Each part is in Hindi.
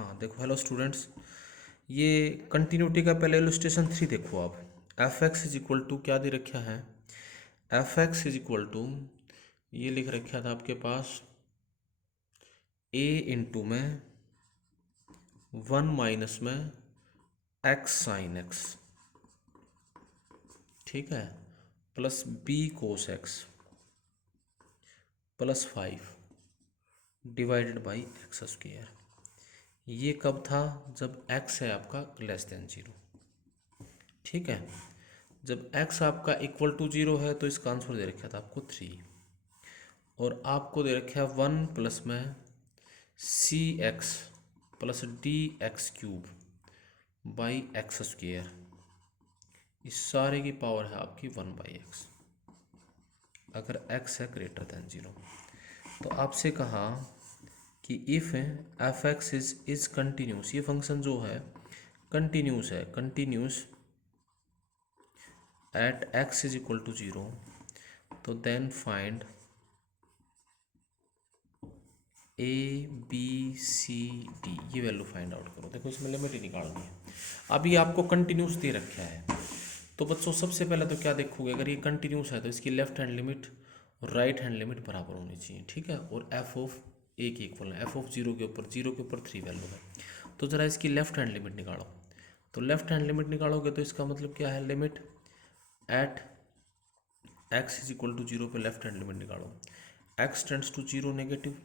हाँ देखो, हेलो स्टूडेंट्स, ये कंटिन्यूटी का पहले इलस्ट्रेशन 3 देखो आप। F x is equal to क्या दे रखा है? F x is equal to ये लिख रखा था आपके पास ए इंटू में 1 माइनस में एक्स साइन एक्स, ठीक है, plus B cos X plus 5 divided by X square. ये कब था? जब एक्स है आपका लेस देन 0, ठीक है। जब x आपका इक्वल टू 0 है तो इसका आंसर दे रखा था आपको 3, और आपको दे रखा है 1 प्लस में c x plus d x cube by x square. इस सारे की पावर है आपकी 1 बाई एक्स, अगर x है ग्रेटर देन 0। तो आपसे कहा कि if f x is continuous, ये फंक्शन जो है कंटिन्यूस है, continuous at x is equal to 0, तो then find a b c d, ये वैल्यू फाइंड आउट करो। देखो इसमें लिमिट ही निकालनी है। अभी आपको कंटिन्यूस दे रखा है, तो बच्चों सबसे पहले तो क्या देखोगे, अगर ये कंटिन्यूस है तो इसकी लेफ्ट हैंड लिमिट और राइट हैंड लिमिट बराबर होनी चाहिए, ठीक है। और एफ ऑफ ए की इक्वल है, एफ ऑफ 0 के ऊपर 3 वैल्यू है। तो ज़रा इसकी लेफ्ट हैंड लिमिट निकालो। तो लेफ्ट हैंड लिमिट निकालोगे तो इसका मतलब क्या है, limit at x is equal to 0 पे लेफ्ट हैंड लिमिट निकालो। एक्स टेंड्स टू 0 नेगेटिव,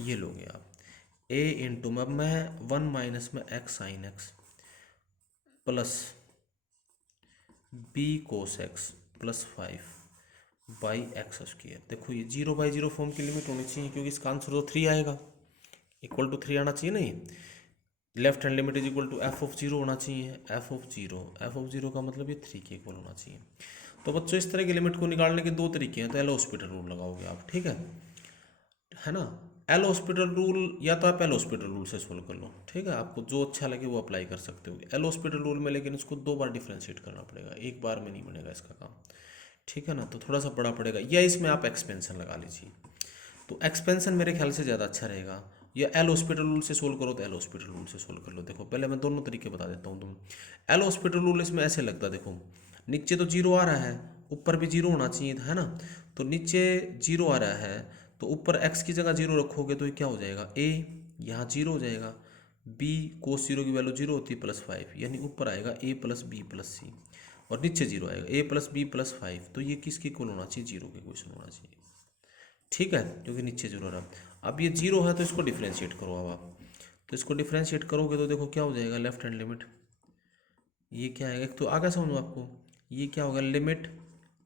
ये लोगे आप ए इंटू में, अब मैं 1 माइनस में X sine X plus B cos X plus 5 by X square. देखो ये 0 बाई 0 फॉर्म की लिमिट होनी चाहिए, क्योंकि इसका आंसर तो 3 आएगा, इक्वल टू 3 आना चाहिए नहीं। Left hand limit is equal to F of 0 होना चाहिए, एफ ऑफ 0 का मतलब ये 3 के इक्वल होना चाहिए। तो बच्चों इस तरह की लिमिट को निकालने के दो तरीके हैं। तो एल हॉस्पिटल रूल लगाओगे आप, ठीक है ना। एल हॉस्पिटल रूल, या तो आप एल हॉस्पिटल रूल से सोल्व कर लो, ठीक है, आपको जो अच्छा लगे वो अप्लाई कर सकते हो एल हॉस्पिटल रूल में, लेकिन इसको 2 बार डिफ्रेंशिएट करना पड़ेगा, एक बार में नहीं बनेगा इसका काम, ठीक है ना। तो थोड़ा सा बड़ा पड़ेगा, या इसमें आप एक्सपेंशन लगा लीजिए, तो एक्सपेंशन मेरे ख्याल से ज़्यादा अच्छा रहेगा। या एल हॉस्पिटल रूल से सोल्व करो तो एल हॉस्पिटल रूल से सोल्व कर लो। देखो पहले मैं दोनों तरीके बता देता हूँ तुम। एल हॉस्पिटल रूल इसमें ऐसे लगता है, देखो नीचे तो 0 आ रहा है, ऊपर भी 0 होना चाहिए था, है ना। तो नीचे 0 आ रहा है, तो ऊपर x की जगह 0 रखोगे तो ये क्या हो जाएगा, a यहाँ 0 हो जाएगा, b कोस 0 की वैल्यू 0 होती है प्लस 5, यानी ऊपर आएगा a प्लस बी प्लस सी, और नीचे 0 आएगा a प्लस बी प्लस 5। तो ये किसके इक्वल होना चाहिए, 0 के इक्वेशन होना चाहिए, ठीक है, क्योंकि नीचे 0 रहा। अब ये 0 है तो इसको डिफ्रेंशिएट करो। अब आप तो इसको डिफ्रेंशिएट करोगे तो देखो क्या हो जाएगा, लेफ्ट हैंड लिमिट ये क्या आएगा, एक तो आगे समझो आपको, ये क्या होगा, limit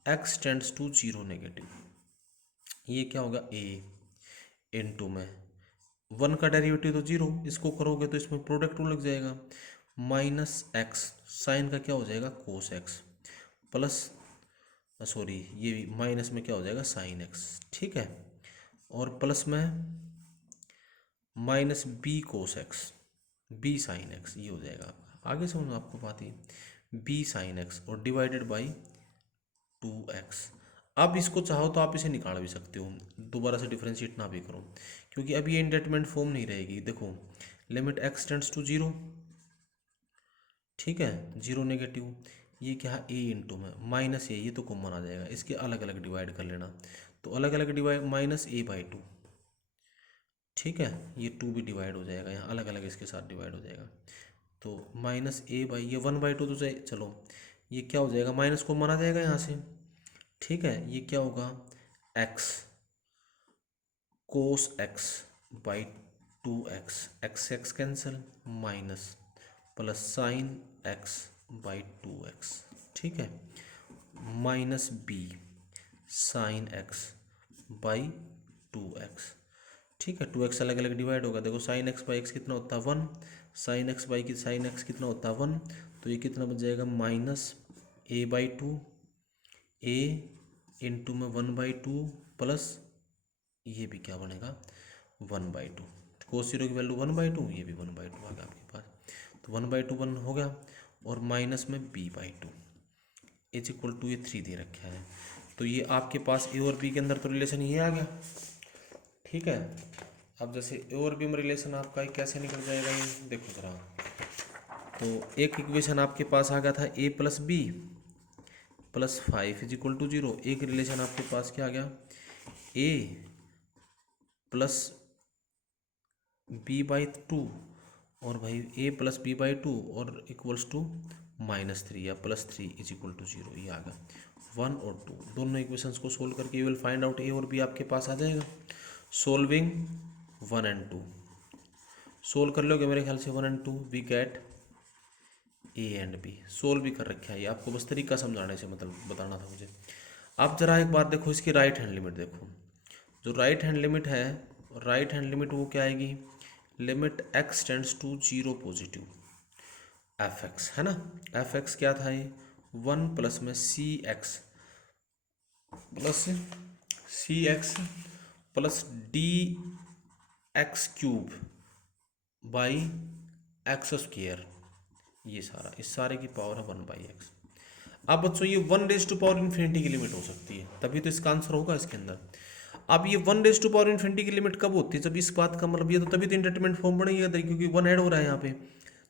x tends to 0 negative, ये क्या होगा a इंटू में 1 का डेरिवेटिव तो 0, इसको करोगे तो इसमें प्रोडक्ट रूल लग जाएगा, माइनस एक्स साइन का क्या हो जाएगा कोस एक्स प्लस, सॉरी ये माइनस में क्या हो जाएगा साइन एक्स, ठीक है, और प्लस में minus b cos x b sine x, ये हो जाएगा आपका। आगे समझो आपको बात ही, बी साइन एक्स और डिवाइडेड बाई 2x। अब इसको चाहो तो आप इसे निकाल भी सकते हो, दोबारा से डिफ्रेंशिएट ना भी करो, क्योंकि अब ये इंडेटरमिनेट फॉर्म नहीं रहेगी। देखो लिमिट x टेंड्स टू 0, ठीक है, 0 नेगेटिव, ये क्या है a इंटू में माइनस ये तो कॉमन आ जाएगा, इसके अलग अलग डिवाइड कर लेना। तो अलग अलग डिवाइड माइनस a बाई 2, ठीक है, ये 2 भी डिवाइड हो जाएगा, यहाँ अलग अलग इसके साथ डिवाइड हो जाएगा। तो माइनस a बाई ये 1 बाई 2 तो जाए, चलो ये क्या हो जाएगा, माइनस कॉमन आ जाएगा यहाँ से, ठीक है। ये क्या होगा, x cos x by 2x, x x cancel, minus plus sine x by 2x, ठीक है, minus b sine x by 2x, ठीक है। 2x अलग अलग डिवाइड होगा, देखो साइन x बाई एक्स कितना होता है 1, साइन x बाई की साइन x कितना होता है 1, तो ये कितना बच जाएगा minus a by 2, a into में 1 बाई 2 प्लस ये भी क्या बनेगा 1 बाई 2, कोस 0 की वैल्यू 1 बाई 2, ये भी 1 बाई 2 आ गया आपके पास। तो 1 बाई 2 1 हो गया, और माइनस में b by 2 is equal to ये 3 दे रखा है। तो ये आपके पास a और b के अंदर तो रिलेशन ये आ गया, ठीक है। अब जैसे ए और बी में रिलेशन आपका कैसे निकल जाएगा, ये देखो जरा। तो एक इक्वेशन आपके पास आ गया था a plus b plus 5 is equal to 0। एक रिलेशन आपके पास क्या आ गया, a प्लस बी बाई 2 और भाई a प्लस बी बाई 2 और इक्वल्स टू -3 या +3 इज इक्वल टू 0। ये आ गया 1 और 2। दोनों इक्वेशंस को सोल्व करके you will find out a और b आपके पास आ जाएगा। सोल्विंग 1 एंड 2 सोल्व कर लोगे मेरे ख्याल से 1 and 2 we get a and b. Solve भी कर रखा है, ये आपको बस तरीका समझाने से मतलब बताना था मुझे। आप जरा एक बार देखो इसकी राइट हैंड लिमिट देखो। जो राइट हैंड लिमिट है, राइट हैंड लिमिट वो क्या आएगी, limit x tends to 0 positive f x, है ना। एफ एक्स क्या था ये, 1 प्लस में c x plus d x cube by x square, ये सारा, इस सारे की पावर है 1/x। अब बच्चों ये 1 इन्फिनिटी की लिमिट हो सकती है, तभी तो इसका आंसर होगा इसके अंदर। अब ये 1 इन्फिनिटी की लिमिट कब होती है, जब इस बात का मतलब ये तो तभी तो इंडेटरमिनेंट फॉर्म बनेगा, क्योंकि 1 ऐड हो रहा है यहाँ पे।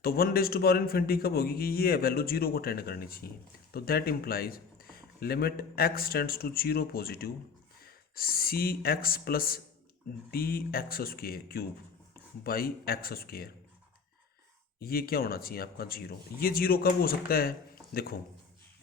तो 1 कब होगी कि ये वैल्यू 0 को टेंड करनी चाहिए। तो that implies limit x tends to 0 positive c x plus d x square cube by x square, ये क्या होना चाहिए आपका 0। ये 0 कब हो सकता है, देखो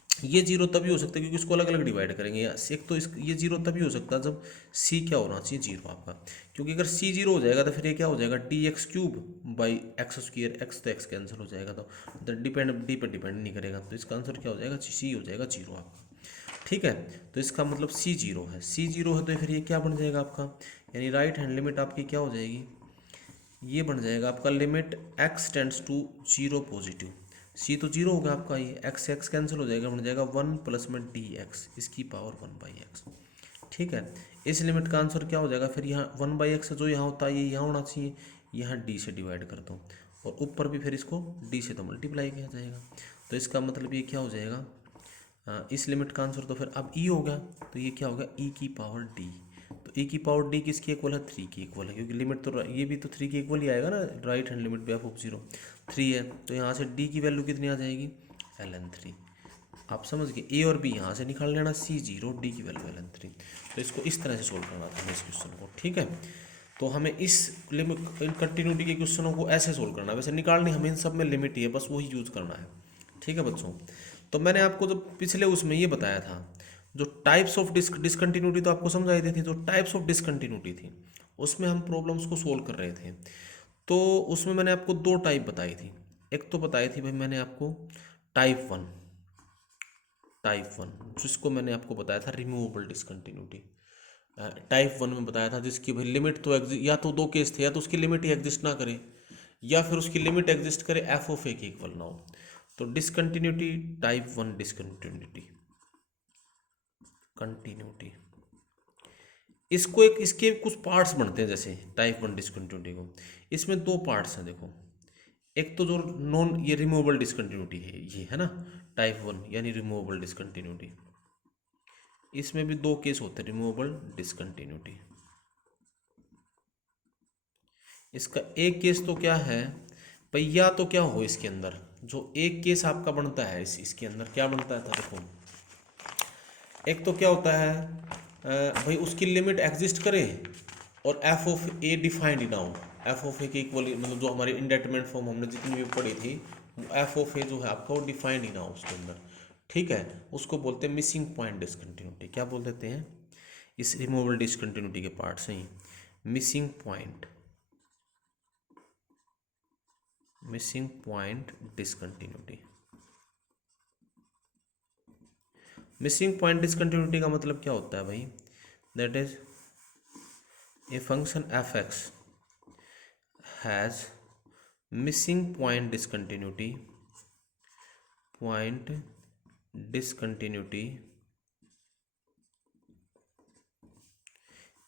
ये 0 तभी हो सकता है क्योंकि इसको अलग अलग डिवाइड करेंगे। एक तो इस ये 0 तभी हो सकता है जब c क्या होना चाहिए 0 आपका, क्योंकि अगर c 0 हो जाएगा तो फिर ये क्या हो जाएगा D x cube by x square, x तो एक्स कैंसिल हो जाएगा, तो डिपेंड डी पर डिपेंड नहीं करेगा। तो इसका आंसर क्या हो जाएगा, c हो जाएगा 0 आपका। ठीक है, तो इसका मतलब c 0 है, c 0 है तो फिर ये क्या बन जाएगा आपका, यानी राइट हैंड लिमिट आपकी क्या हो जाएगी, ये बन जाएगा आपका limit x tends to 0 positive, c तो 0 होगा आपका, ये x x कैंसिल हो जाएगा, बन जाएगा 1 प्लस में डी एक्स इसकी पावर 1/x। ठीक है, इस लिमिट का आंसर क्या हो जाएगा फिर, यहाँ 1/x जो यहाँ होता है ये यहाँ होना चाहिए, यहाँ d से डिवाइड कर दो और ऊपर भी फिर इसको d से तो मल्टीप्लाई किया जाएगा। तो इसका मतलब ये क्या हो जाएगा, इस लिमिट का आंसर तो फिर अब e होगा, तो ये क्या होगा e की पावर d। तो e की पावर d किसकी इक्वल है, 3 की इक्वल है, क्योंकि लिमिट तो ये भी तो 3 की इक्वल ही आएगा ना, राइट हैंड लिमिट पे एफ ऑफ 0 3 है, तो यहाँ से d की वैल्यू कितनी आ जाएगी ln3। आप समझ गए, a और b यहाँ से निकाल लेना, c 0 d की वैल्यू ln3। तो इसको इस तरह से सोल्व करना था हमें इस क्वेश्चन को। ठीक है, तो हमें इस लिमिट इन कंटिन्यूटी के क्वेश्चनों को ऐसे सोल्व करना है, वैसे निकालनी हमें इन सब में लिमिट ही है, बस वही यूज़ करना है। ठीक है बच्चों, तो मैंने आपको जो पिछले उसमें ये बताया था, जो टाइप्स ऑफ डिसकंटिन्यूटी तो आपको समझाई दी थी, जो टाइप्स ऑफ डिसकंटिन्यूटी थी उसमें हम प्रॉब्लम्स को सोल्व कर रहे थे। तो उसमें मैंने आपको 2 टाइप बताई थी। एक तो बताई थी भाई मैंने आपको टाइप वन, जिसको मैंने आपको बताया था रिमूवेबल डिसकंटिन्यूटी। टाइप 1 में बताया था जिसकी भाई लिमिट तो या तो 2 केस थे, या तो उसकी लिमिट ही एग्जिस्ट ना करे या फिर उसकी लिमिट एग्जिस्ट करे एफ ऑफ ए के इक्वल ना हो। तो डिसकंटिन्यूटी टाइप 1 डिसकंटिन्यूटी कंटिन्यूटी, इसको एक इसके कुछ पार्ट्स बनते हैं जैसे टाइप 1 डिसकंटिन्यूटी को, इसमें 2 पार्ट्स हैं देखो। एक तो जो नॉन ये रिमूवेबल डिसकंटिन्यूटी है, ये है ना टाइप 1 यानी रिमूवेबल डिसकंटिन्यूटी, इसमें भी 2 केस होते हैं रिमूवेबल डिसकंटिन्यूटी। इसका एक केस तो क्या है भाई, या तो क्या हो इसके अंदर जो एक केस आपका बनता है, इसके अंदर क्या बनता है था देखो, एक तो क्या होता है भाई उसकी लिमिट एग्जिस्ट करे और एफ ऑफ ए डिफाइंड ना हो, एफ ऑफ ए के इक्वल, मतलब जो हमारी इंडेटरमिनेट फॉर्म हमने जितनी भी पढ़ी थी, एफ ऑफ ए जो है आपका वो डिफाइंड ही ना हो उसके अंदर। ठीक है, उसको बोलते हैं मिसिंग पॉइंट डिसकंटिन्यूटी। क्या बोल देते हैं, इस रिमूवेबल डिसकंटिन्यूटी के पार्ट से ही missing point discontinuity. Missing point discontinuity का मतलब क्या होता है भाई, that is a function f x has missing point discontinuity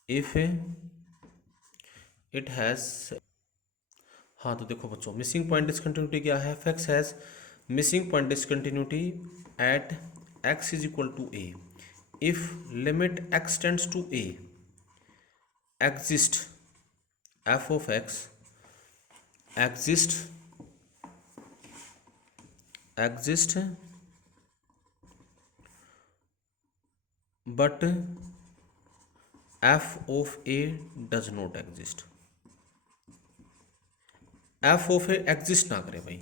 if it has, हाँ तो देखो बच्चों मिसिंग पॉइंट डिसकंटिन्यूटी क्या है, F x has missing point discontinuity at x is equal to a if limit x tends to a exist f of x exist but f of a does not exist. F of A exist ना करे भाई,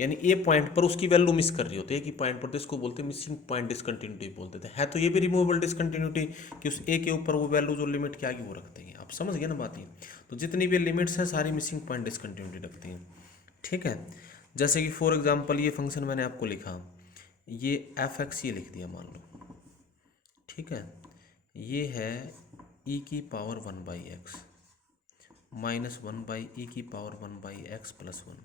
यानी ए पॉइंट पर उसकी वैल्यू मिस कर रही होती है कि पॉइंट पर, तो इसको बोलते हैं मिसिंग पॉइंट डिसकंटिन्यूटी बोलते थे। है तो ये भी रिमूवेबल डिसकंटिन्यूटी कि उस ए के ऊपर वो वैल्यू जो लिमिट क्या की वो रखते हैं। आप समझ गए ना बात ये। तो जितनी भी लिमिट्स हैं सारी मिसिंग पॉइंट डिसकंटिन्यूटी रखती हैं। ठीक है, जैसे कि फॉर एग्जाम्पल ये फंक्शन मैंने आपको लिखा, ये एफ एक्स ये लिख दिया मान लो। ठीक है, ये है ई की पावर 1/x -1 ई की पावर 1/x + 1।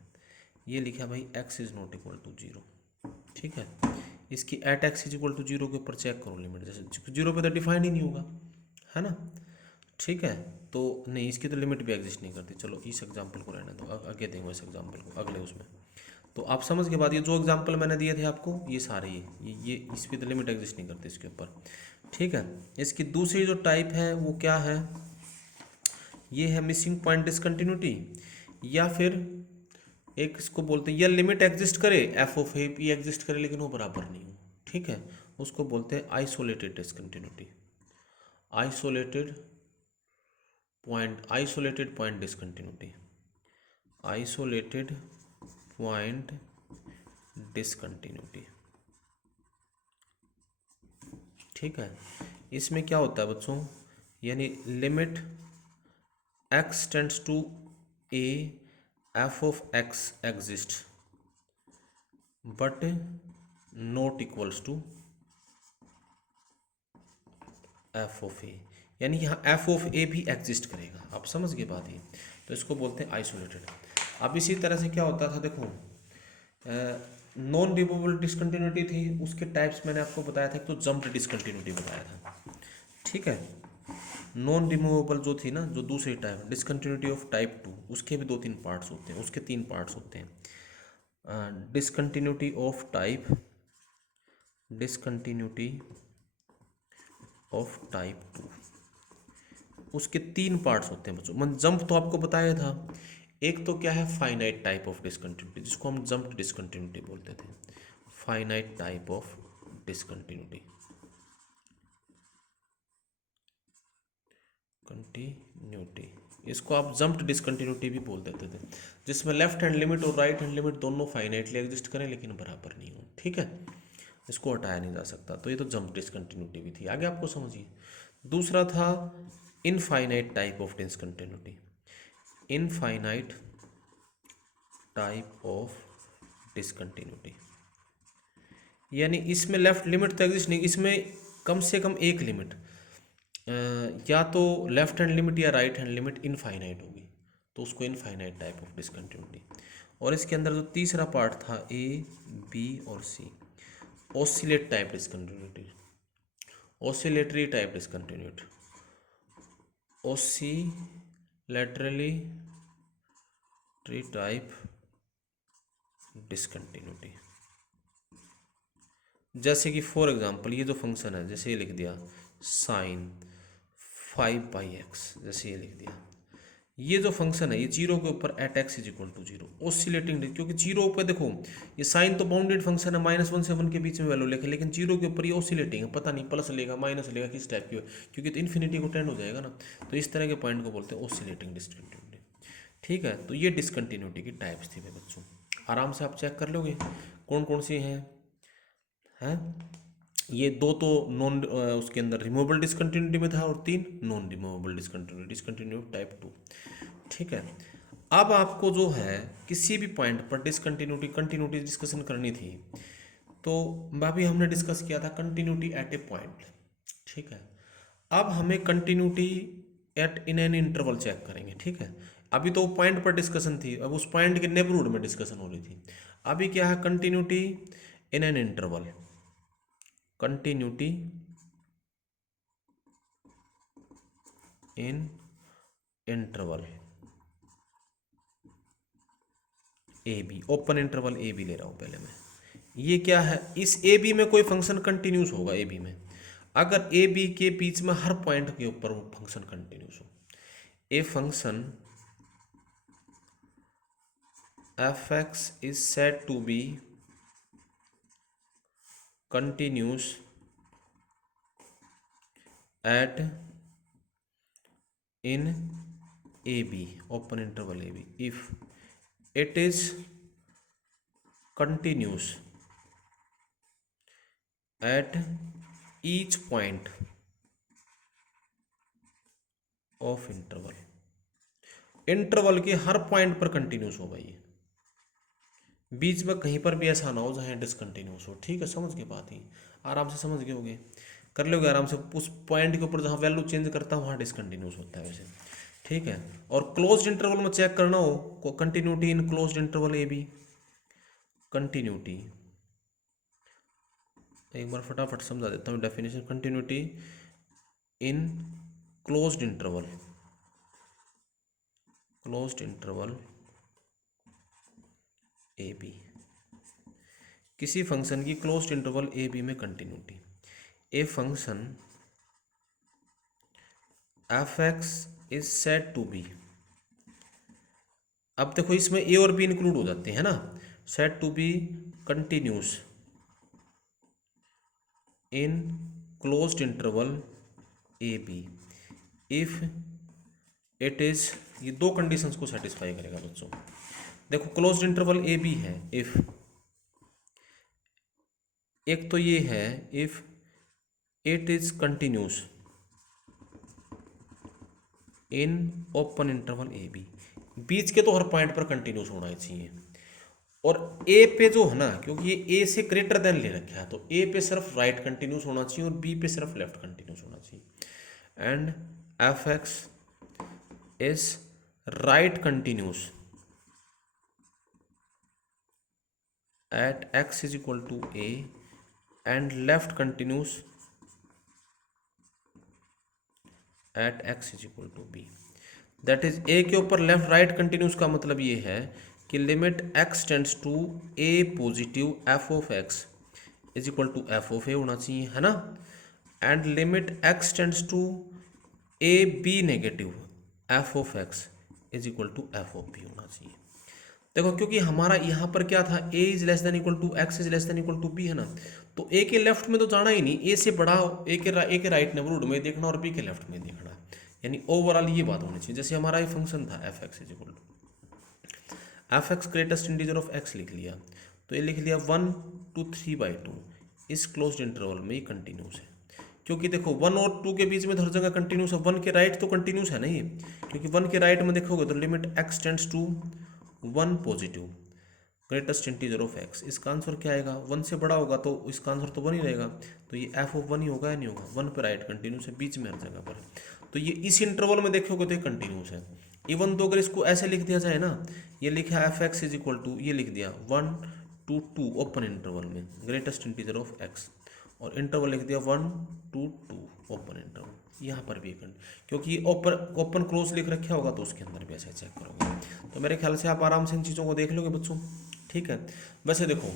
ये लिखा भाई x is not equal to 0। ठीक है, इसकी at x is equal to 0 के ऊपर चेक करो लिमिट, जैसे 0 पे तो डिफाइन ही नहीं होगा, है ना। ठीक है, तो नहीं, इसकी तो लिमिट भी एग्जिस्ट नहीं करती। चलो इस एग्जांपल को रहने दो, आगे देंगे इस एग्जांपल को अगले उसमें। तो आप समझ के बाद ये जो एग्जांपल मैंने दिए थे आपको, ये सारे ये इस पर तो लिमिट एग्जिस्ट नहीं करती इसके ऊपर। ठीक है, इसकी दूसरी जो टाइप है वो क्या है, ये है मिसिंग पॉइंट डिसकंटिन्यूटी, या फिर एक इसको बोलते हैं, या लिमिट एग्जिस्ट करे एफ ऑफ ए भी एग्जिस्ट करे लेकिन वो बराबर नहीं हो। ठीक है, उसको बोलते हैं isolated discontinuity, isolated point discontinuity, isolated point discontinuity. ठीक है, इसमें क्या होता है बच्चों, यानी limit x tends to a f of x exist but not equals to f of a, यानी यहाँ f of a भी एग्जिस्ट करेगा। आप समझ गए बात ये, तो इसको बोलते हैं आइसोलेटेड। अब इसी तरह से क्या होता था, देखो नॉन रिमूवेबल डिसकंटिन्यूटी थी, उसके टाइप्स मैंने आपको बताया था, तो जंप्ड डिसकंटिन्यूटी बताया था। ठीक है, नॉन रिमूवेबल जो थी ना, जो दूसरी टाइप डिसकंटिन्यूटी ऑफ टाइप 2, उसके भी 2-3 पार्ट्स होते हैं, उसके 3 पार्ट्स होते हैं। डिसकंटिन्यूटी ऑफ टाइप 2, उसके 3 पार्ट्स होते हैं बच्चों। मैं जंप तो आपको बताया था, एक तो क्या है फाइनाइट टाइप ऑफ डिसकंटिन्यूटी, जिसको हम जंप्ड डिसकंटिन्यूटी बोलते थे, finite type of discontinuity continuity, इसको आप जंप्ड डिसकंटिन्यूटी भी बोल देते थे, जिसमें लेफ्ट हैंड लिमिट और राइट हैंड लिमिट दोनों फाइनाइटली एग्जिस्ट करें लेकिन बराबर नहीं हो। ठीक है, इसको हटाया नहीं जा सकता, तो ये तो जंप डिसकंटिन्यूटी भी थी। आगे आपको समझिए, दूसरा था infinite type of discontinuity, infinite type of discontinuity, यानी इसमें लेफ्ट लिमिट तो एग्जिस्ट नहीं, इसमें कम से कम एक लिमिट, या तो लेफ्ट हैंड लिमिट या राइट हैंड लिमिट इनफाइनाइट होगी, तो उसको इनफाइनाइट टाइप ऑफ डिसकंटिन्यूटी। और इसके अंदर जो तीसरा पार्ट था ए बी और c, oscillate type discontinuity, oscillatory type discontinuity, oscillatorily type discontinuity. जैसे कि फॉर एग्जांपल ये जो फंक्शन है, जैसे ये लिख दिया साइन 5/x, जैसे ये लिख दिया, ये जो फंक्शन है ये 0 के ऊपर at x is equal to 0 oscillating, क्योंकि 0 पे देखो ये साइन तो बाउंडेड फंक्शन है, -1 से 1 के बीच में वैल्यू लेके, लेकिन 0 के ऊपर ये ऑसिलेटिंग है, पता नहीं प्लस लेगा माइनस लेगा किस टाइप की, क्योंकि तो इन्फिनिटी को टेंड हो जाएगा ना, तो इस तरह के पॉइंट को बोलते हैं ऑसिलेटिंग डिसकंटिन्यूटी। ठीक है, तो ये डिसकंटिन्यूटी की टाइप्स थी बच्चों, आराम से आप चेक कर लोगे कौन कौन सी हैं। ये 2 तो नॉन उसके अंदर रिमूवेबल डिसकंटिन्यूटी में था, और 3 नॉन रिमूवेबल डिसकंटिन्यूटी टाइप 2। ठीक है, अब आपको जो है किसी भी पॉइंट पर डिसकंटिन्यूटी कंटिन्यूटी डिस्कशन करनी थी, तो अभी हमने डिस्कस किया था कंटिन्यूटी एट ए पॉइंट। ठीक है, अब हमें continuity at in an interval check करेंगे। ठीक है, अभी तो पॉइंट पर डिस्कशन थी, अब उस पॉइंट के नेबरहुड में डिस्कशन हो रही थी। अभी क्या है, continuity in an interval, continuity in interval a b, open interval a b ले रहा हूं पहले मैं। ये क्या है, इस ए बी में कोई फंक्शन कंटिन्यूस होगा ए बी में, अगर ए बी के बीच में हर पॉइंट के ऊपर वो फंक्शन कंटिन्यूस हो। A function f x is said to be continuous at in a b open interval a b if it is continuous at each point of interval के हर पॉइंट पर कंटिन्यूस हो भाई, बीच में कहीं पर भी ऐसा ना हो जहाँ डिसकंटिन्यूस हो। ठीक है, समझ के बात ही, आराम से समझ गए होगे, कर लोगे आराम से। उस पॉइंट के ऊपर जहाँ वैल्यू चेंज करता है वहाँ डिसकंटिन्यूस होता है वैसे। ठीक है, और क्लोज्ड इंटरवल में चेक करना हो continuity in closed interval a b, continuity एक बार फटाफट समझा देता हूँ definition. Continuity in closed interval a b, किसी फंक्शन की क्लोज्ड इंटरवल ए बी में continuity. A function f x is said to be, अब देखो इसमें ए और बी इंक्लूड हो जाते हैं ना, said to be continuous in closed interval a b if it is, ये दो कंडीशंस को सेटिस्फाई करेगा बच्चों। देखो क्लोज्ड इंटरवल ए बी है इफ, एक तो ये है if it is continuous in open interval a b, बीच के तो हर पॉइंट पर कंटिन्यूस होना ही चाहिए। और ए पे जो है ना, क्योंकि ये ए से ग्रेटर देन ले रखा है, तो ए पे सिर्फ राइट कंटिन्यूस होना चाहिए और बी पे सिर्फ लेफ्ट कंटिन्यूस होना चाहिए। And f x is right continuous at x is equal to a and left continuous at x is equal to b. That is a के ऊपर लेफ्ट राइट कंटिन्यूस का मतलब ये है कि limit x tends to a positive f of x is equal to F of a होना चाहिए, है ना। And limit x tends to a b negative f of x is equal to F of b होना चाहिए। देखो क्योंकि हमारा यहाँ पर क्या था, a is less than equal to x is less than equal to b, है ना, तो ए के लेफ्ट में तो जाना ही नहीं, ए से बड़ा ए के राइट नेबरहुड में देखना और बी के लेफ्ट में देखना, यानी ओवरऑल ये बात होनी चाहिए। जैसे हमारा ये फंक्शन था f x is equal to f x greatest integer of x लिख लिया, तो ये लिख लिया 1 to 3/2, इस क्लोज्ड इंटरवल में ये कंटिन्यूस है। क्योंकि देखो 1 और 2 के बीच में हर जगह कंटिन्यूस है, 1 के राइट तो कंटिन्यूस है ना ये, क्योंकि 1 के राइट में देखोगे तो limit x tends to 1 positive greatest integer of x, इसका आंसर क्या आएगा, 1 से बड़ा होगा तो इसका आंसर तो 1 ही रहेगा, तो ये एफ ऑफ 1 ही होगा या नहीं होगा, 1 पे राइट कंटिन्यूस है बीच में हर जगह पर, तो ये इस इंटरवल में देखोगे तो ये कंटिन्यूस है। इवन तो अगर इसको ऐसे लिख दिया जाए ना, ये लिखा f x is equal to, ये लिख दिया 1 to 2 ओपन इंटरवल में ग्रेटेस्ट इंटीजर ऑफ एक्स, और इंटरवल लिख दिया 1 to 2 ओपन इंटरवल, यहाँ पर भी क्योंकि ये ओपन क्लोज लिख रखा होगा तो उसके अंदर भी ऐसे चेक करोगे, तो मेरे ख्याल से आप आराम से इन चीज़ों को देख लोगे बच्चों। ठीक है, वैसे देखो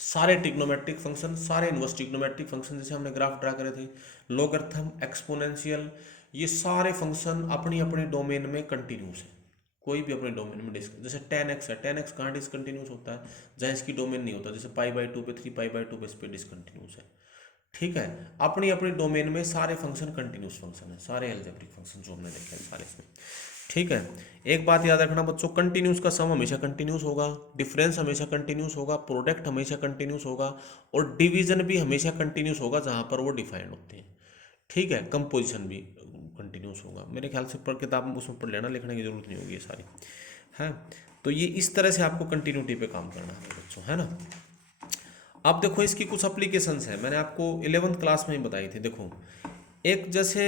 सारे ट्रिग्नोमेट्रिक फंक्शन, सारे इनवर्स ट्रिग्नोमेट्रिक फंक्शन जैसे हमने ग्राफ ड्रा करे थे, लॉगरिथम, एक्सपोनेंशियल, ये सारे फंक्शन अपनी अपनी डोमेन में कंटिन्यूस है, कोई भी अपने डोमेन में जैसे 10x है, 10x कहाँ डिसकंटिन्यूस होता है, जहाँ इसकी डोमेन नहीं होता, जैसे π/2 पे 3π/2 पे इस पे डिसकंटिन्यूस है। ठीक है, अपनी अपनी डोमेन में सारे फंक्शन कंटिन्यूस फंक्शन है, सारे एल्जेब्रिक फंक्शन जो हमने देखे हैं सारे इसमें। ठीक है, एक बात याद रखना बच्चों, कंटिन्यूस का सम हमेशा कंटिन्यूस होगा, डिफरेंस हमेशा कंटिन्यूस होगा, प्रोडक्ट हमेशा कंटिन्यूस होगा, और डिवीजन भी हमेशा कंटिन्यूस होगा जहाँ पर वो डिफाइंड होते हैं। ठीक है, कंपोजिशन भी कंटिन्यूस होगा, मेरे ख्याल से पर किताब में उसमें पढ़ लेना, लिखने की जरूरत नहीं होगी ये सारी, है। तो ये इस तरह से आपको कंटिन्यूटी पे काम करना है बच्चों, है ना। अब देखो इसकी कुछ अप्लीकेशंस है, मैंने आपको 11th क्लास में ही बताई थी। देखो एक जैसे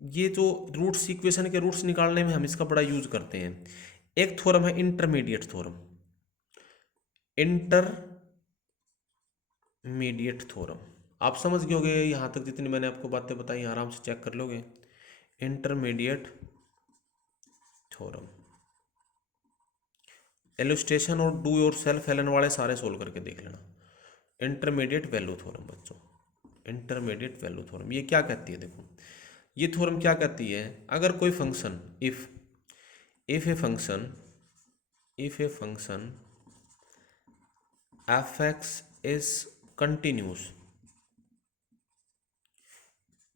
ये जो रूट्स, इक्वेशन के रूट्स निकालने में हम इसका बड़ा यूज करते हैं, एक थ्योरम है इंटरमीडिएट थ्योरम, इंटरमीडिएट थ्योरम आप समझ गए होगे, यहाँ तक जितनी मैंने आपको बातें बताई आराम से चेक कर लोगे। इंटरमीडिएट थ्योरम, इलस्ट्रेशन और डू योर सेल्फ एलन वाले सारे सोल्व करके देख लेना। इंटरमीडिएट वैल्यू थ्योरम बच्चों, इंटरमीडिएट वैल्यू थ्योरम ये क्या कहती है, देखो ये थ्योरम क्या कहती है, अगर कोई function if a function if a function f x is continuous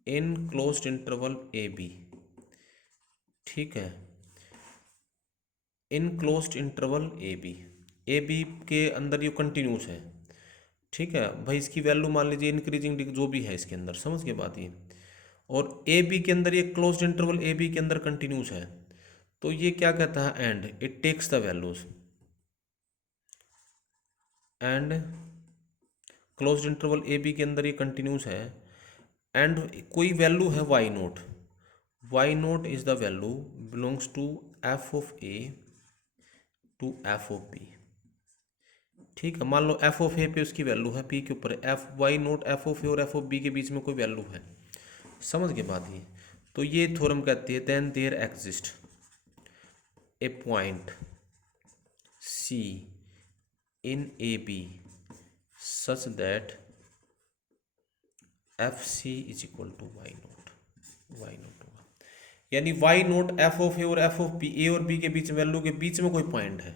in closed interval a b, ठीक है, in closed interval a b के अंदर ये कंटिन्यूस है, ठीक है भाई, इसकी वैल्यू मान लीजिए इंक्रीजिंग जो भी है इसके अंदर, समझ के बात ये, और ए बी के अंदर ये क्लोज्ड इंटरवल ए बी के अंदर कंटिन्यूस है, तो ये क्या कहता है, and it takes the values, and closed interval a b के अंदर ये कंटिन्यूस है, एंड कोई वैल्यू है y naught is the value belongs to F of a to F of b, ठीक है, मान लो एफ ऑफ ए पे उसकी वैल्यू है पी के ऊपर, f y note f of a और एफ ऑफ बी के बीच में कोई वैल्यू है, समझ के बात ये, तो ये थ्योरम कहती है then there exist a point c in a b such that f c is equal to y naught होगा, यानी y note f of a और एफ ऑफ बी, ए और बी के बीच वैल्यू के बीच में कोई पॉइंट है,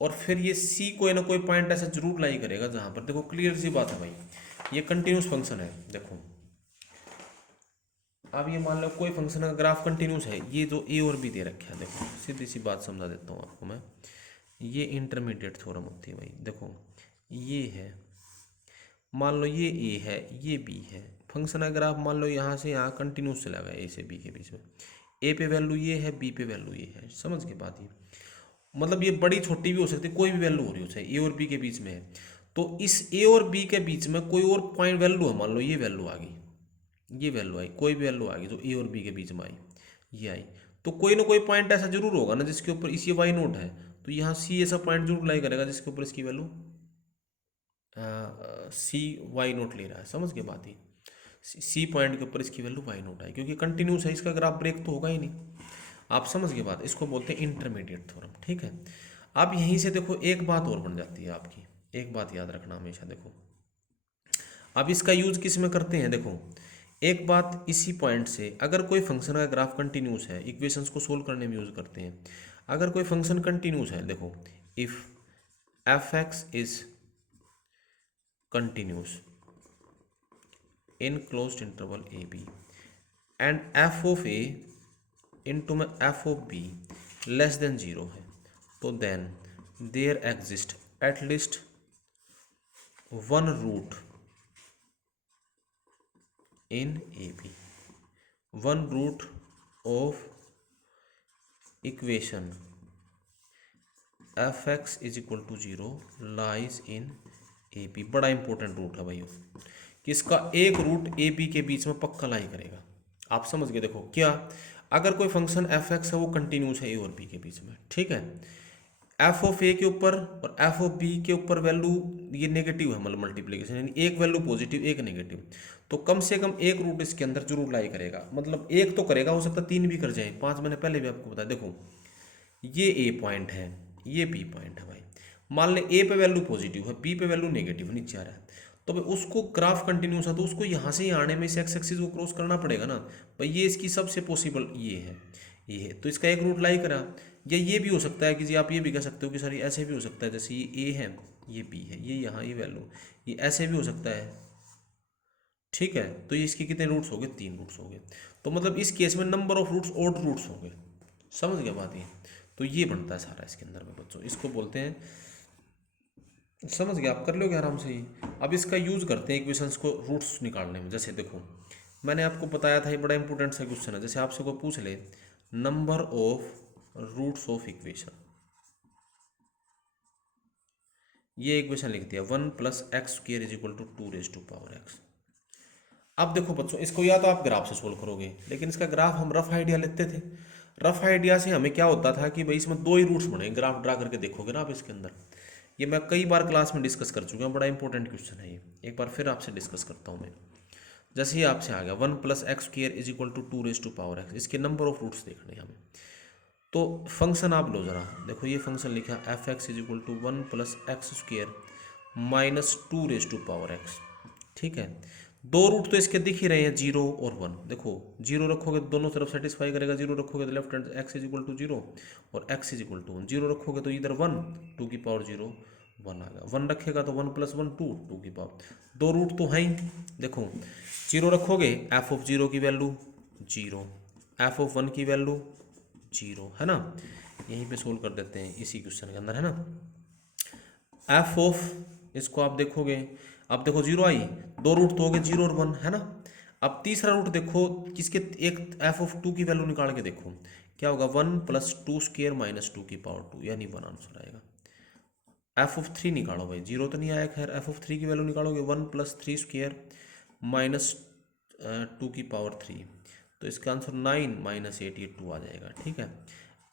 और फिर ये सी कोई ना कोई पॉइंट ऐसा जरूर लाई करेगा जहां पर, देखो क्लियर सी बात है भाई, ये कंटिन्यूस फंक्शन है, देखो अब ये मान लो कोई फंक्शन का ग्राफ कंटिन्यूस है, ये जो ए और बी दे रखा है, देखो सीधी सी बात समझा देता हूँ आपको मैं, ये इंटरमीडिएट थ्योरम होती है भाई, देखो ये है, मान लो ये ए है ये बी है, फंक्शन का ग्राफ मान लो यहाँ से यहाँ कंटिन्यूस चला गया ए से बी के बीच में, ए पे वैल्यू ये है बी पे वैल्यू ये है, समझ के बात ये, मतलब ये बड़ी छोटी भी हो सकती है, कोई भी वैल्यू हो रही हो, चाहे ए और बी के बीच में है, तो इस ए और बी के बीच में कोई और पॉइंट वैल्यू है, मान लो ये वैल्यू आ गई, ये वैल्यू आई, कोई भी वैल्यू आ गई जो ए और बी के बीच में आई, ये आई, तो कोई ना कोई पॉइंट ऐसा जरूर होगा ना जिसके ऊपर इसी वाई नोट है, तो यहाँ सी ऐसा पॉइंट जरूर लाई करेगा जिसके ऊपर इसकी वैल्यू सी वाई नोट ले रहा है, समझ के बात ही, सी पॉइंट के ऊपर इसकी वैल्यू वाई नोट आई, क्योंकि कंटिन्यूस है, इसका ग्राफ ब्रेक तो होगा ही नहीं, आप समझ के बात, इसको बोलते हैं इंटरमीडिएट थ्योरम, ठीक है। अब यहीं से देखो एक बात और बन जाती है आपकी, एक बात याद रखना हमेशा, देखो अब इसका यूज किस में करते हैं, देखो एक बात इसी पॉइंट से, अगर कोई फंक्शन का ग्राफ कंटिन्यूस है, इक्वेशंस को सोल्व करने में यूज करते हैं, अगर कोई फंक्शन कंटिन्यूस है, देखो if f x is continuous in closed interval a b and f of a into में f of b less than 0 है, तो then there exist at least one root in AB, one root of equation fx is equal to 0 lies in AB, बड़ा इंपॉर्टेंट रूट है भाई कि इसका एक रूट AB के बीच में पक्का लाई करेगा, आप समझ गए, देखो क्या, अगर कोई फंक्शन fx है वो कंटिन्यूस है ए और बी के बीच में, ठीक है, एफ ऑफ ए के ऊपर और एफ ऑफ बी के ऊपर वैल्यू ये नेगेटिव है, मतलब मल्टीप्लीकेशन, यानी एक वैल्यू पॉजिटिव एक नेगेटिव, तो कम से कम एक रूट इसके अंदर जरूर लाई करेगा, मतलब एक तो करेगा, हो सकता है 3 भी कर जाए, 5 मैंने पहले भी आपको बताया, देखो ये ए पॉइंट है ये बी पॉइंट है भाई, मान ले ए पे वैल्यू पॉजिटिव है बी पे वैल्यू नेगेटिव नीचे आ रहा है, तो भाई उसको ग्राफ कंटिन्यूस है तो उसको यहाँ से ही आने में इस एक्स एक्सिस को क्रॉस करना पड़ेगा ना भाई, ये इसकी सबसे पॉसिबल ये है, तो इसका एक रूट लाई करा, या ये भी हो सकता है कि जी आप ये भी कह सकते हो कि सर ऐसे भी हो सकता है, जैसे ये ए है ये बी है, ये यहाँ ये वैल्यू, ये ऐसे भी हो सकता है, ठीक है, तो ये इसके कितने रूट्स हो गए, 3 रूट्स हो गए, तो मतलब इस केस में number of roots odd roots हो गए, समझ गया बात ये, तो ये बनता है सारा इसके अंदर में बच्चों, इसको बोलते हैं, समझ गया, आप कर लोगे आराम से ही। अब इसका यूज करते हैं इक्वेशंस को रूट्स निकालने में, जैसे देखो मैंने आपको बताया था ये बड़ा इंपॉर्टेंट सा क्वेश्चन है, जैसे आपसे कोई पूछ ले number of roots of equation, ये इक्वेशन लिख दिया 1 + x² is equal to 2⁻x। अब देखो बच्चों इसको या तो आप ग्राफ से सोल्व करोगे, लेकिन इसका ग्राफ हम रफ आइडिया लेते थे, रफ आइडिया से हमें क्या होता था कि भाई इसमें 2 ही रूट्स बने, ग्राफ ड्रा करके देखोगे ना आप इसके अंदर, ये मैं कई बार क्लास में डिस्कस कर चुका हूँ, बड़ा इंपॉर्टेंट क्वेश्चन है ये, एक बार फिर आपसे डिस्कस करता हूँ मैं, जैसे ही आपसे आ गया 1 + x² is equal to 2⁻x, इसके नंबर ऑफ रूट्स देखने हमें, तो फंक्शन आप लो जरा, देखो ये फंक्शन लिखा f(x) is equal to 1 + x² - 2⁻x, ठीक है, दो रूट तो इसके दिख ही रहे हैं, 0 और 1। देखो 0 रखोगे तो दोनों तरफ सेटिस्फाई करेगा, 0 रखोगे तो left hand x is equal to 0 और x इज इक्वल टू 1। 0 रखोगे तो इधर 1, 2 की पावर 0 1 आ गया। 1 रखेगा तो 1 + 1 2, 2 की पावर। दो रूट तो हैं ही। देखो 0 रखोगे f ऑफ 0 की वैल्यू 0, f ऑफ 1 की वैल्यू 0, है ना। यहीं पे सोल्व कर देते हैं इसी क्वेश्चन के अंदर, है ना। एफ ऑफ, इसको आप देखोगे, अब देखो 0 आई, दो रूट तो हो गए 0 और 1, है ना। अब तीसरा रूट देखो किसके, एक एफ ऑफ 2 की वैल्यू निकाल के देखो क्या होगा, 1 + 2 स्क्वायर माइनस 2 की पावर 2, यानी 1 आंसर आएगा। एफ ऑफ 3 निकालो भाई, 0 तो नहीं आया, खैर एफ ऑफ 3 की वैल्यू निकालोगे 1 + 3 स्क्वायर माइनस 2 की पावर 3, तो इसका आंसर 9 - 8, ये 2 आ जाएगा, ठीक है।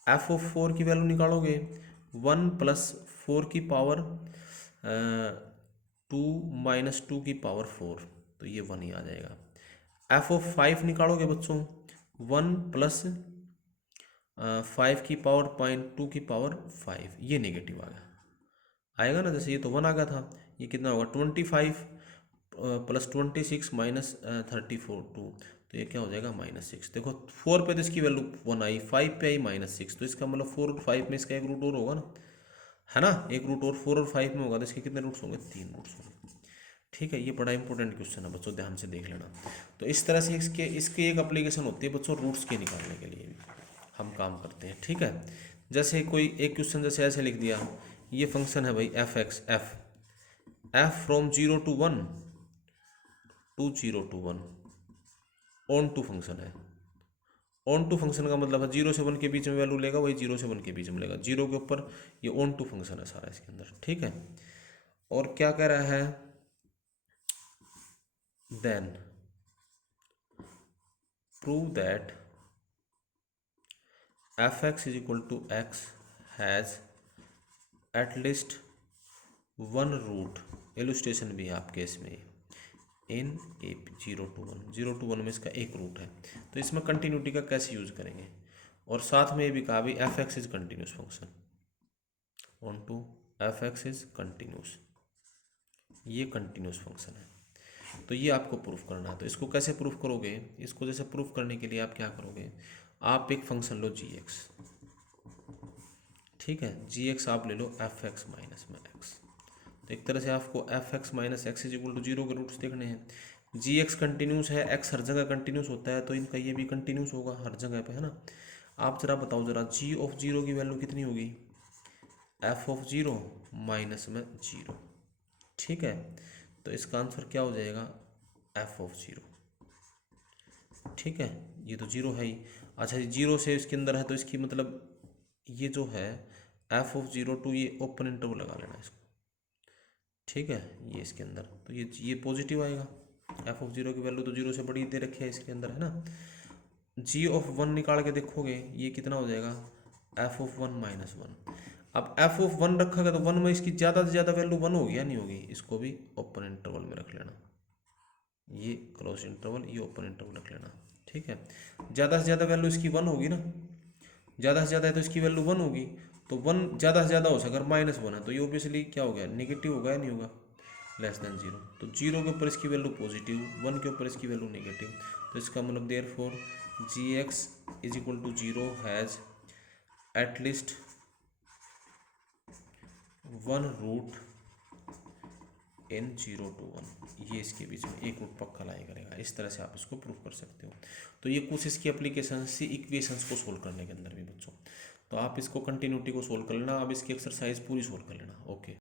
एफ ऑफ 4 की वैल्यू निकालोगे 1 + 4 की पावर 2 - 2 की पावर 4, तो ये 1 ही आ जाएगा। एफ ऑफ 5 निकालोगे बच्चों 1 + 5 की पावर 0.2 की पावर 5, ये नेगेटिव आ गया, आएगा ना। जैसे ये तो 1 आ गया था, ये कितना होगा 25 + 26 माइनस 34 2, तो ये क्या हो जाएगा -6। देखो 4 पे तो इसकी वैल्यू 1 आई, 5 पे आई -6, तो इसका मतलब 4 और 5 में इसका एक रूट और होगा ना, है ना। एक रूट और 4 और 5 में होगा, तो इसके कितने रूट्स होंगे, 3 रूट्स होंगे, ठीक है। ये बड़ा इंपॉर्टेंट क्वेश्चन है बच्चों, ध्यान से देख लेना। तो इस तरह से इसकी एक एप्लीकेशन होती है बच्चों, रूट्स के निकालने के लिए भी हम काम करते हैं, ठीक है। जैसे कोई एक क्वेश्चन जैसे ऐसे लिख दिया, ये फंक्शन है भाई f from 0 to 1 to 0 to 1 onto function है। ऑन टू फंक्शन का मतलब है 0 से 1 के बीच में वैल्यू लेगा, वही 0 से 1 के बीच में लेगा, 0 के ऊपर, ये ऑन टू फंक्शन है सारा इसके अंदर, ठीक है। और क्या कह रहा है, then prove that f(x) is equal to x has at least 1 root, illustration भी है आपके इसमें, इन ए 0 to 1, 0 to 1 में इसका एक रूट है। तो इसमें कंटिन्यूटी का कैसे यूज करेंगे, और साथ में ये भी कहा भाई f(x) is continuous function, onto f(x) is continuous, ये कंटिन्यूस फंक्शन है। तो ये आपको प्रूफ करना है। तो इसको कैसे प्रूफ करोगे, इसको जैसे प्रूफ करने के लिए आप क्या करोगे, आप एक फंक्शन लो g(x), ठीक है, g(x) आप ले लो f(x) माइनस में x। तो एक तरह से आपको f(x) minus x is equal to 0 के रूट्स देखने हैं। g(x) कंटिन्यूस है, x हर जगह कंटिन्यूस होता है, तो इनका ये भी कंटिन्यूस होगा हर जगह पे, है ना। आप जरा बताओ जरा, g ऑफ 0 की वैल्यू कितनी होगी, f ऑफ 0 माइनस में 0, ठीक है। तो इसका आंसर क्या हो जाएगा, f ऑफ 0, ठीक है। ये तो 0 है ही, अच्छा 0 से इसके अंदर है, तो इसकी मतलब ये जो है f ऑफ 0 टू, ये ओपन इंटरवल लगा लेना इसको, ठीक है। ये इसके अंदर तो ये पॉजिटिव आएगा, f ऑफ 0 की वैल्यू तो 0 से बड़ी दे रखी है इसके अंदर, है ना। g ऑफ 1 निकाल के देखोगे, ये कितना हो जाएगा, f ऑफ 1 माइनस 1। अब f ऑफ 1 रखोगे तो 1 में इसकी ज़्यादा से ज़्यादा वैल्यू 1 होगी या नहीं होगी, इसको भी ओपन इंटरवल में रख लेना, ये क्लोज इंटरवल, ये ओपन इंटरवल रख लेना, ठीक है। ज़्यादा से ज़्यादा वैल्यू इसकी 1 होगी ना, ज़्यादा से ज़्यादा है तो इसकी वैल्यू 1 होगी, तो 1 ज़्यादा से ज़्यादा हो सके, अगर -1 है तो ये ऑब्वियसली क्या हो गया, नेगेटिव होगा या नहीं होगा, <0 तो 0 के ऊपर इसकी वैल्यू पॉजिटिव, 1 के ऊपर इसकी वैल्यू नेगेटिव, तो इसका मतलब therefore g(x) is equal to 0 has at least 1 root in 0 to 1, ये इसके बीच में एक रूट पक्का लाया करेगा। इस तरह से आप इसको प्रूव कर सकते हो। तो ये कुछ इसकी एप्लीकेशन से इक्वेशंस को सोल्व करने के अंदर भी बच्चों, तो आप इसको कंटिन्यूटी को सोल्व कर लेना, अब इसकी एक्सरसाइज पूरी सोल्व कर लेना, ओके।